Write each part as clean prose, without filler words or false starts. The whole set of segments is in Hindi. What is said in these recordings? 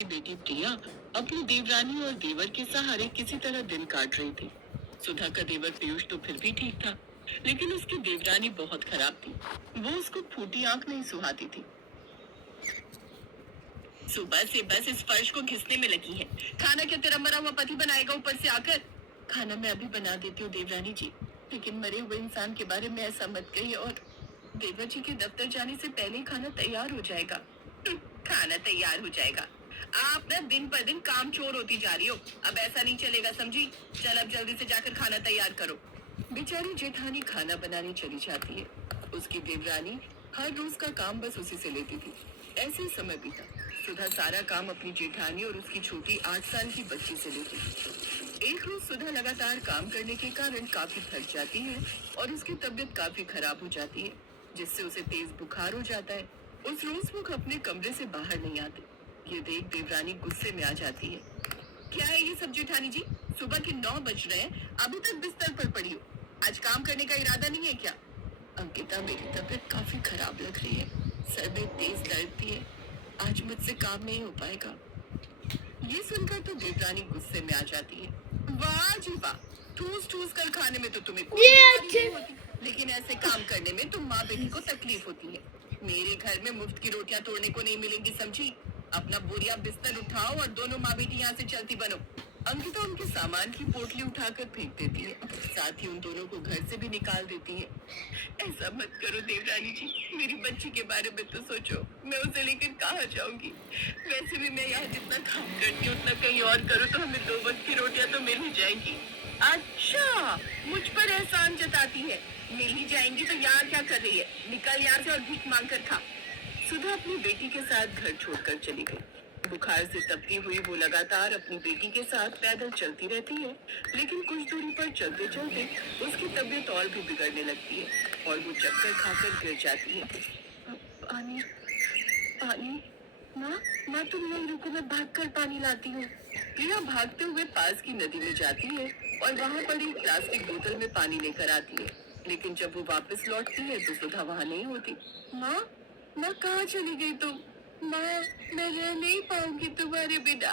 बेटी प्रिया अपनी देवरानी और देवर के सहारे किसी तरह दिन काट रही थी। सुधा का देवर पीयूष तो फिर भी ठीक था, लेकिन उसकी देवरानी बहुत खराब थी। वो उसको फूटी आंख नहीं सुहाती थी। सुबह से बस इस फर्श को घिसने में लगी है। खाना क्या तेरा मरा हुआ पति बनाएगा ऊपर से आकर? खाना मैं अभी बना देती हूँ देवरानी जी, लेकिन मरे हुए इंसान के बारे में ऐसा मत कहिए। और देवर जी के दफ्तर जाने से पहले ही खाना तैयार हो जाएगा। खाना तैयार हो जाएगा? आप ना दिन पर दिन काम चोर होती जा रही हो। अब ऐसा नहीं चलेगा, समझी? चल अब जल्दी से जाकर खाना तैयार करो। बेचारी जेठानी खाना बनाने चली जाती है। उसकी देवरानी हर रोज का काम बस उसी से लेती थी। ऐसे ही समय बीता। सुधा सारा काम अपनी जेठानी और उसकी छोटी 8 साल की बच्ची से लेती थी। एक रोज सुधा लगातार काम करने के कारण काफी थक जाती है और उसकी तबीयत काफी खराब हो जाती है, जिससे उसे तेज बुखार हो जाता है। उस रोज वो अपने कमरे से बाहर नहीं आती। ये देख देवरानी गुस्से में आ जाती है। क्या है ये सब जेठानी जी? सुबह के 9 बज रहे हैं, अभी तक बिस्तर पर पड़ी हो। आज काम करने का इरादा नहीं है क्या? अंकिता, मेरी तबीयत काफी खराब लग रही है। सर में तेज दर्द भी है। आज मुझसे काम नहीं हो पाएगा। ये सुनकर तो देवरानी गुस्से में आ जाती है। वाह जी वाह, ठूस ठूस कर खाने में तो तुम्हें कोई बीमारी नहीं होती, लेकिन ऐसे काम करने में तुम माँ बेटी को तकलीफ होती है। मेरे घर में मुफ्त की रोटियां तोड़ने को नहीं मिलेंगी, समझी? अपना बोरिया बिस्तर उठाओ और दोनों माँ बेटी यहाँ से चलती बनो। अंकिता उनके सामान की पोटली उठाकर फेंक देती है, साथ ही उन दोनों को घर से भी निकाल देती है। ऐसा मत करो देवरानी जी, मेरी बच्ची के बारे में तो सोचो। मैं उसे लेकर कहाँ जाऊंगी? वैसे भी मैं यहाँ जितना काम करती हूँ उतना कहीं और करूँ तो हमें 2 वक्त की रोटियां तो मिल ही जाएंगी। अच्छा, मुझ पर एहसान जताती है। मिल ही जाएंगी तो यहाँ क्या कर रही है? निकल यहाँ से और भीख मांग कर खा। सुधा अपनी बेटी के साथ घर छोड़कर चली गई। बुखार से तपती हुई वो लगातार अपनी बेटी के साथ पैदल चलती रहती है, लेकिन कुछ दूरी पर चलते चलते उसकी तबीयत और भी बिगड़ने लगती है और वो चक्कर खाकर गिर जाती है। पानी, पानी, माँ, माँ तुम नहीं रुको, मैं भागकर पानी लाती हूँ। प्रिया भागते हुए पास की नदी में जाती है और वहाँ पड़ी प्लास्टिक बोतल में पानी लेकर आती है, लेकिन जब वो वापस लौटती है तो सुधा वहाँ नहीं होती। माँ, माँ कहाँ चली गई तुम? माँ, मैं रह नहीं पाऊंगी तुम्हारे बिना।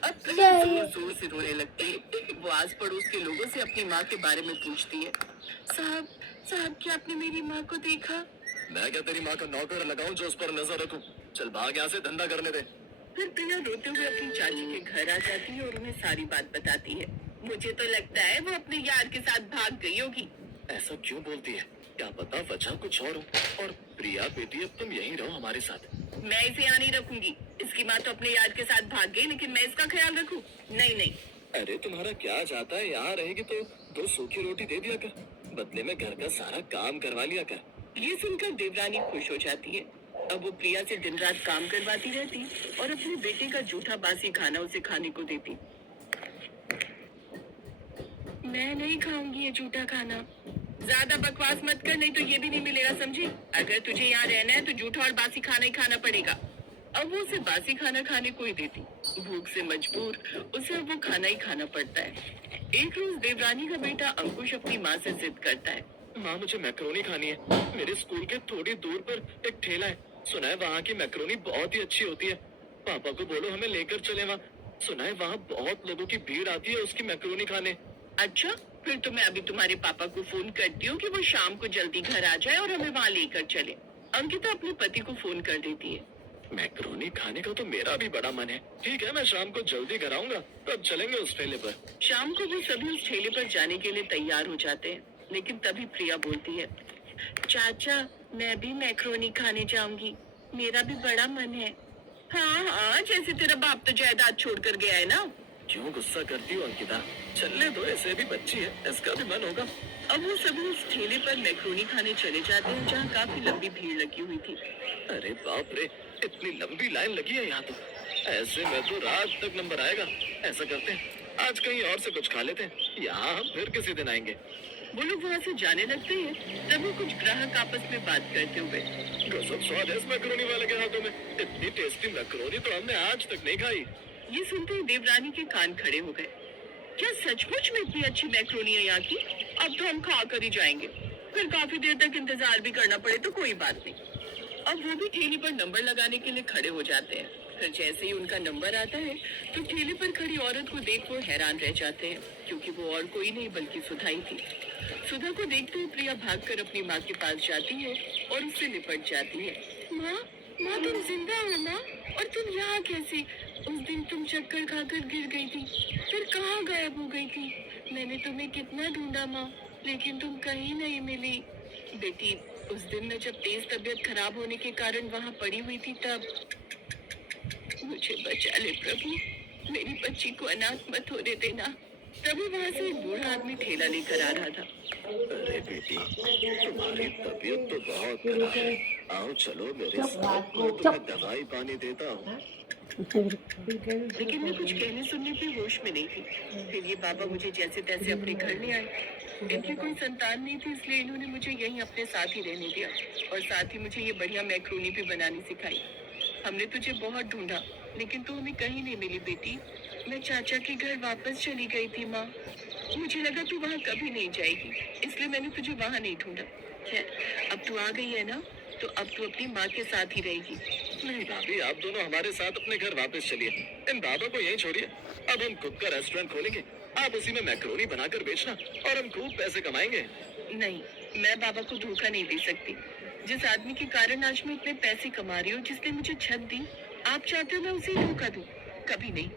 अब प्रिया जोर जोर से रोने लगती है। वो आस पड़ोस के लोगों से अपनी माँ के बारे में पूछती है। साहब, साहब क्या आपने मेरी माँ को देखा? मैं क्या तेरी माँ का नौकर लगाऊं जो उस पर नजर रखूं? चल भाग यहाँ से, धंधा करने दे। फिर प्रिया रोते हुए अपनी चाची के घर आ जाती है और उन्हें सारी बात बताती है। मुझे तो लगता है वो अपने यार के साथ भाग गई होगी। ऐसा क्यों बोलती है? क्या पता वजह कुछ और हो। और प्रिया बेटी, अब तुम यहीं रहो हमारे साथ। मैं इसे यहाँ नहीं रखूंगी। इसकी माँ तो अपने यार के साथ भाग गई, लेकिन मैं इसका ख्याल रखूं? नहीं नहीं। अरे तुम्हारा क्या जाता है, यहाँ रहेगी तो 2 सूखी रोटी दे दिया कर, बदले में घर का सारा काम करवा लिया कर। ये सुनकर देवरानी खुश हो जाती है। अब वो प्रिया से दिन रात काम करवाती रहती और अपने बेटे का जूठा बासी खाना उसे खाने को देती। मैं नहीं खाऊंगी ये जूठा खाना। ज्यादा बकवास मत कर, नहीं तो ये भी नहीं मिलेगा, समझी? अगर तुझे यहाँ रहना है तो जूठा और बासी खाना ही खाना पड़ेगा। अब वो उसे बासी खाना खाने को ही देती। भूख से मजबूर उसे अब वो खाना ही खाना पड़ता है। एक रोज देवरानी का बेटा अंकुश अपनी माँ से जिद करता है। माँ, मुझे मैक्रोनी खानी है। मेरे स्कूल के थोड़ी दूर पर एक ठेला है, सुना है वहाँ की मैक्रोनी बहुत ही अच्छी होती है। पापा को बोलो हमें लेकर चले वहाँ। सुना है वहाँ बहुत लोगों की भीड़ आती है उसकी मैक्रोनी खाने। अच्छा, फिर तो मैं अभी तुम्हारे पापा को फोन करती हूँ कि वो शाम को जल्दी घर आ जाए और हमें वहाँ लेकर चले। अंकिता अपने पति को फोन कर देती है। मैक्रोनी खाने का तो मेरा भी बड़ा मन है। ठीक है, मैं शाम को जल्दी घर आऊंगा, तब चलेंगे उस ठेले पर। शाम को वो सभी उस ठेले पर जाने के लिए तैयार हो जाते हैं, लेकिन तभी प्रिया बोलती है। चाचा, मैं भी मैक्रोनी खाने जाऊंगी, मेरा भी बड़ा मन है। हाँ हाँ, जैसे तेरा बाप तो जायदाद छोड़कर गया है ना। क्यों गुस्सा करती हो अंकिता? चलने दो, ऐसे भी बच्ची है, इसका भी मन होगा। अब वो सभी उस ठेले पर मैक्रोनी खाने चले जाते हैं जहाँ काफी लंबी भीड़ लगी हुई थी। अरे बाप रे, इतनी लंबी लाइन लगी है यहाँ तो। ऐसे में तो रात तक नंबर आएगा। ऐसा करते हैं, आज कहीं और से कुछ खा लेते हैं, यहाँ हम फिर किसी दिन आएंगे। वो लोग वहाँ से जाने लगते हैं, तभी कुछ ग्राहक आपस में बात करते हुए। गजब स्वाद है इस मैक्रोनी वाले के हाथों में। इतनी टेस्टी मैक्रोनी तो हमने आज तक नहीं खाई। ये सुनते ही देवरानी के कान खड़े हो गए। क्या सचमुच में इतनी अच्छी मैक्रोनी है यहाँ की? अब तो हम खा कर ही जाएंगे, फिर काफी देर तक इंतजार भी करना पड़े तो कोई बात नहीं। अब वो भी ठेले पर नंबर लगाने के लिए खड़े हो जाते हैं। फिर जैसे ही उनका नंबर आता है तो ठेले पर खड़ी औरत को देख वो हैरान रह जाते हैं, क्योंकि वो और कोई नहीं बल्कि सुधा ही थी। सुधा को देखते ही प्रिया भागकर अपनी माँ के पास जाती है और उससे लिपट जाती है। माँ, माँ तुम जिंदा हो माँ? और तुम यहाँ कैसे? उस दिन तुम चक्कर खाकर गिर गई थी, फिर कहाँ गायब हो गई थी? मैंने तुम्हें कितना ढूंढा माँ, लेकिन तुम कहीं नहीं मिली। बेटी, उस दिन मैं जब तेज तबीयत खराब होने के कारण वहाँ पड़ी हुई थी तब। मुझे बचा ले प्रभु, मेरी बच्ची को अनाथ मत होने देना। तभी वहाँ से एक बूढ़ा आदमी ठेला लेकर आ रहा था। अरे बेटी, तुम्हारी तबीयत तो बहुत खराब है। आओ चलो मेरे साथ, मैं तुम्हें दवाई पानी देता हूँ। लेकिन मैं कुछ कहने सुनने पे होश में नहीं थी। फिर ये बाबा मुझे जैसे तैसे अपने घर ले आए। इनकी कोई संतान नहीं थी, इसलिए इन्होंने मुझे यहीं अपने साथ ही रहने दिया और साथ ही मुझे ये बढ़िया मैक्रोनी भी बनानी सिखाई। हमने तुझे बहुत ढूंढा, लेकिन तू हमें कहीं नहीं मिली बेटी। मैं चाचा के घर वापस चली गई थी माँ। मुझे लगा तू वहाँ कभी नहीं जाएगी, इसलिए मैंने तुझे वहाँ नहीं ढूंढा। खैर, अब तू आ गई है ना, तो अब तू अपनी माँ के साथ ही रहेगी। नहीं भाभी, आप दोनों हमारे साथ अपने घर वापस चलिए। इन बाबा को यहीं छोड़िए। अब हम खुद का रेस्टोरेंट खोलेंगे, आप उसी में मैक्रोनी बनाकर बेचना और हम खूब पैसे कमाएंगे। नहीं, मैं बाबा को धोखा नहीं दे सकती। जिस आदमी के कारण आज मैं इतने पैसे कमा रही हूँ, जिसने मुझे छत दी, आप चाहते हो मैं उसे ही धोखा दूँ? कभी नहीं।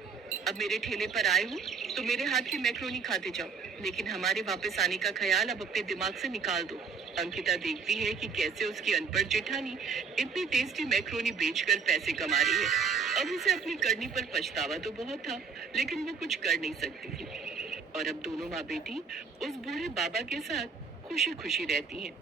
अब मेरे ठेले पर आए हो तो मेरे हाथ की मैक्रोनी खाते जाओ, लेकिन हमारे वापस आने का ख्याल अब अपने दिमाग से निकाल दो। अंकिता देखती है कि कैसे उसकी अनपढ़ जेठानी इतनी टेस्टी मैक्रोनी बेचकर पैसे कमा रही है। अब उसे अपनी करनी पर पछतावा तो बहुत था, लेकिन वो कुछ कर नहीं सकती थी। और अब दोनों माँ बेटी उस बूढ़े बाबा के साथ खुशी खुशी रहती हैं।